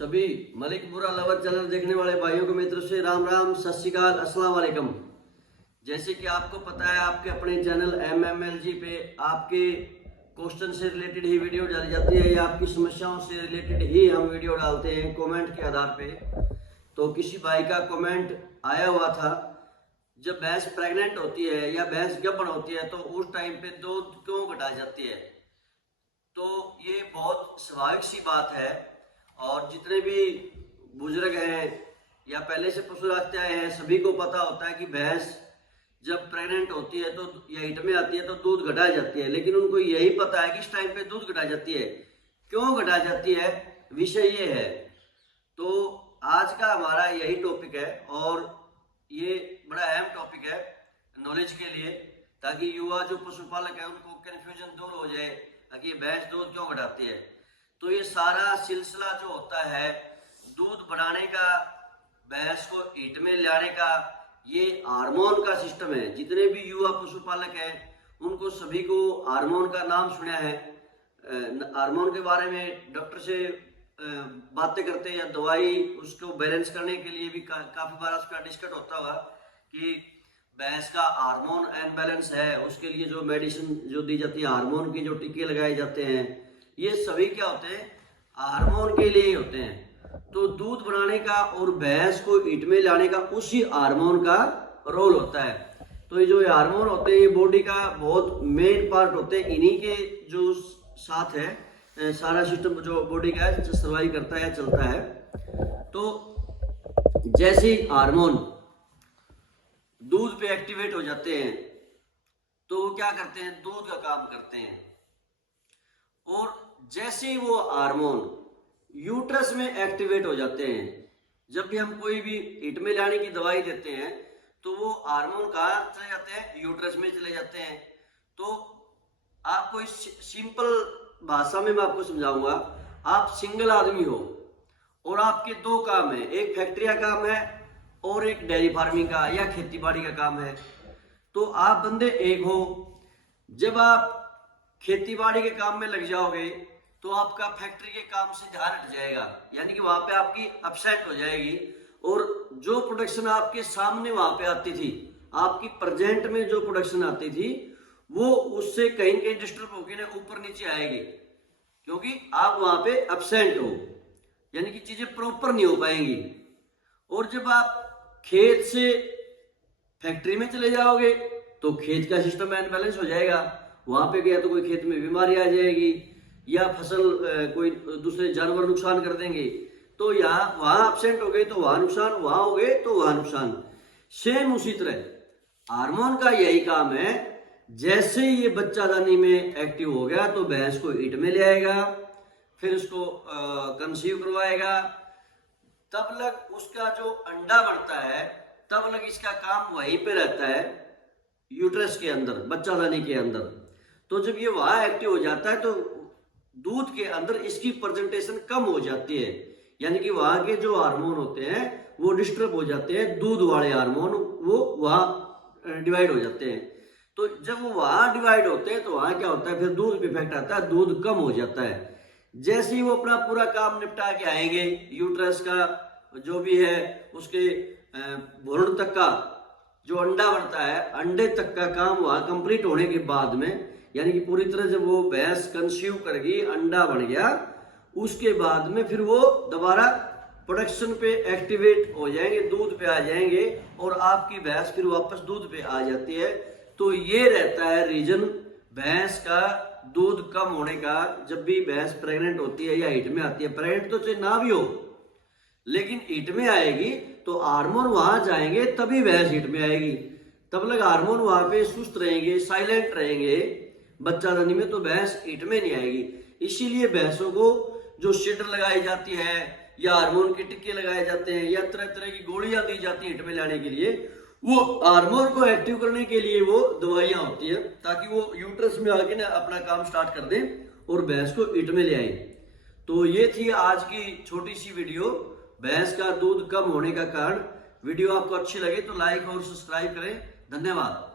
सभी Malikpura lover channel देखने वाले भाइयों को मेरी तरफ से राम राम, सत श्री अकाल, अस्सलाम वालेकुम। जैसे कि आपको पता है, आपके अपने चैनल MMLG पे आपके क्वेश्चन से रिलेटेड ही वीडियो डाली जाती है या आपकी समस्याओं से रिलेटेड ही हम वीडियो डालते हैं कमेंट के आधार पे। तो किसी भाई का कमेंट आया हुआ था, जब भैंस प्रेग्नेंट होती है या भैंस गब्बन होती है तो उस टाइम पे दूध क्यों घटा जाती है। तो ये बहुत स्वाभाविक सी बात है और जितने भी बुजुर्ग हैं या पहले से पशु रखते आए हैं सभी को पता होता है कि भैंस जब प्रेग्नेंट होती है तो या हिट में आती है तो दूध घटा जाती है। लेकिन उनको यही पता है कि इस टाइम पे दूध घटा जाती है, क्यों घटा जाती है, विषय ये है। तो आज का हमारा यही टॉपिक है और ये बड़ा अहम टॉपिक है नॉलेज के लिए, ताकि युवा जो पशुपालक है उनको कन्फ्यूजन दूर हो जाए कि भैंस दूध क्यों घटाती है। तो ये सारा सिलसिला जो होता है दूध बढ़ाने का, भैंस को हीट में लाने का, ये हार्मोन का सिस्टम है। जितने भी युवा पशुपालक हैं उनको सभी को हार्मोन का नाम सुना है। हार्मोन के बारे में डॉक्टर से बातें करते हैं या दवाई उसको बैलेंस करने के लिए भी काफी बार उसका डिस्कस होता हुआ कि भैंस का हार्मोन अनबैलेंस है, उसके लिए जो मेडिसिन जो दी जाती है, हार्मोन की जो टीके लगाए जाते हैं, ये सभी क्या होते हैं, हार्मोन के लिए ही होते हैं। तो दूध बनाने का और भैंस को हीट में लाने का उसी हार्मोन का रोल होता है। तो ये जो हार्मोन होते हैं ये बॉडी का बहुत मेन पार्ट होते हैं, इन्हीं के जो साथ है सारा सिस्टम जो बॉडी का सर्वाइव करता है, चलता है। तो जैसे हार्मोन दूध पे एक्टिवेट हो जाते हैं तो वो क्या करते हैं, दूध का काम करते हैं। और जैसे ही वो हार्मोन यूट्रस में एक्टिवेट हो जाते हैं, जब भी हम कोई भी हीट में लाने की दवाई देते हैं तो वो हार्मोन कहाँ चले जाते हैं, यूट्रस में चले जाते हैं। तो आपको इस सिंपल भाषा में मैं आपको समझाऊंगा। आप सिंगल आदमी हो और आपके दो काम है, एक फैक्ट्री का काम है और एक डेयरी फार्मिंग का या खेती बाड़ी का काम है। तो आप बंदे एक हो, जब आप खेती बाड़ी के काम में लग जाओगे तो आपका फैक्ट्री के काम से ध्यान हट जाएगा, यानी कि वहां पे आपकी अपसेट हो जाएगी और जो प्रोडक्शन आपके सामने वहां पे आती थी, आपकी प्रेजेंट में जो प्रोडक्शन आती थी वो उससे कहीं कहीं डिस्टर्ब होकर ऊपर नीचे आएगी, क्योंकि आप वहां पे अपसेंट हो, यानी कि चीजें प्रॉपर नहीं हो पाएंगी। और जब आप खेत से फैक्ट्री में चले जाओगे तो खेत का सिस्टम अनबैलेंस हो जाएगा। वहां पे गया तो कोई खेत में बीमारी आ जाएगी या फसल कोई दूसरे जानवर नुकसान कर देंगे। तो यहाँ वहां एब्सेंट हो गए तो वहां नुकसान, वहां हो गए तो वहां नुकसान। सेम उसी तरह हार्मोन का यही काम है। जैसे ही ये बच्चादानी में एक्टिव हो गया तो भैंस को हीट में ले आएगा, फिर उसको कंसीव करवाएगा। तब लग उसका जो अंडा बनता है तब लग इसका काम वहीं पे रहता है, यूट्रस के अंदर, बच्चादानी के अंदर। तो जब ये वहां एक्टिव हो जाता है तो दूध के अंदर इसकी प्रेजेंटेशन कम हो जाती है, यानी कि वहां के जो हार्मोन होते हैं वो डिस्टर्ब हो जाते हैं, दूध वाले हार्मोन वो वहां डिवाइड हो जाते हैं। तो जब वो वहां डिवाइड होते हैं तो वहां क्या होता है, फिर दूध पे इफेक्ट आता है, दूध कम हो जाता है। जैसे ही वो अपना पूरा काम निपटा के आएंगे, यूट्रस का जो भी है उसके भ्रूण तक का जो अंडा बनता है, अंडे तक का काम वहां कंप्लीट होने के बाद में, यानी कि पूरी तरह जब वो भैंस कंसीव कर गई, अंडा बन गया, उसके बाद में फिर वो दोबारा प्रोडक्शन पे एक्टिवेट हो जाएंगे, दूध पे आ जाएंगे और आपकी भैंस फिर वापस दूध पे आ जाती है। तो ये रहता है रीजन भैंस का दूध कम होने का। जब भी भैंस प्रेग्नेंट होती है या हीट में आती है, प्रेग्नेंट तो चाहे ना भी हो लेकिन हीट में आएगी तो हार्मोन वहां जाएंगे तभी भैंस हीट में आएगी। तब लग हार्मोन वहां पे सुस्त रहेंगे, साइलेंट रहेंगे बच्चादानी में, तो भैंस हीट में नहीं आएगी। इसीलिए भैंसों को जो शेड लगाई जाती है या हार्मोन के टिक्के लगाए जाते हैं या तरह तरह की गोलियां दी जाती है हीट में लाने के लिए, वो हार्मोन को एक्टिव करने के लिए वो दवाइयां होती है, ताकि वो यूट्रस में आके ना अपना काम स्टार्ट कर दें और भैंस को हीट में ले आए। तो ये थी आज की छोटी सी वीडियो, भैंस का दूध कम होने का कारण। वीडियो आपको अच्छी लगे तो लाइक और सब्सक्राइब करें। धन्यवाद।